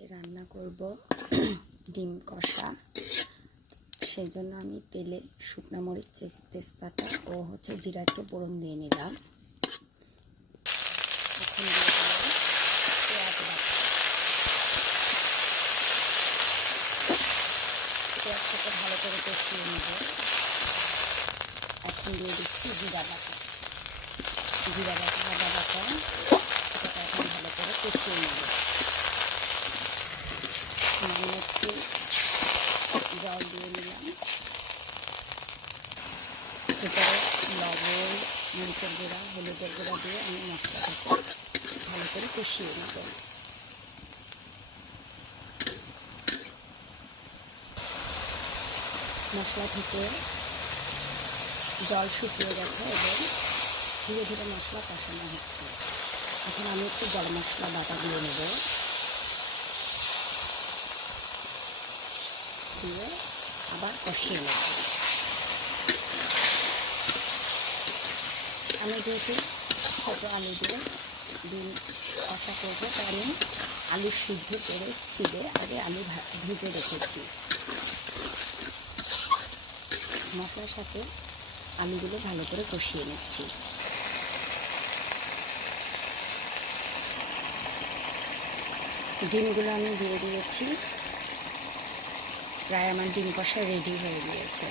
আজকে রান্না করব ডিম কষা। সেই জন্য আমি তেলে শুকনো মরিচ, তেজপাতা ও জিরা একটু ফোড়ন দিয়ে নিলাম। এখন দিয়ে দিলাম পেঁয়াজ বাটা। পেঁয়াজটাকে ভালো করে কষিয়ে নেব। এখন দিয়ে দিচ্ছি জিরা বাটা, আদা বাটা। সেটা এখন ভালো করে কষিয়ে নেব। একটু জল দিয়ে নিলাম। এরপরে লবণ, মরিচের গুঁড়া, হলুদের গুঁড়া দিয়ে আমি মশলাটাকে ভালো করে কষিয়ে নেব। মশলা থেকে জল শুকিয়ে গেছে এবং ধীরে ধীরে মশলা কষানো হচ্ছে। এখন আমি একটু গরম মশলা বাটা দিয়ে নেব। দিয়ে আবার কষিয়ে নেব। আমি যেহেতু ছোটো আলু দিয়ে ডিম কষা করবো, তাই আমি আলু সিদ্ধ করে ছিলে আগে আলু ভেজে রেখেছি। মশলার সাথে আলুগুলো ভালো করে কষিয়ে নিচ্ছি। ডিমগুলো আমি দিয়ে দিয়েছি। প্রায় আমার ডিম কষা রেডি হয়ে গিয়েছে।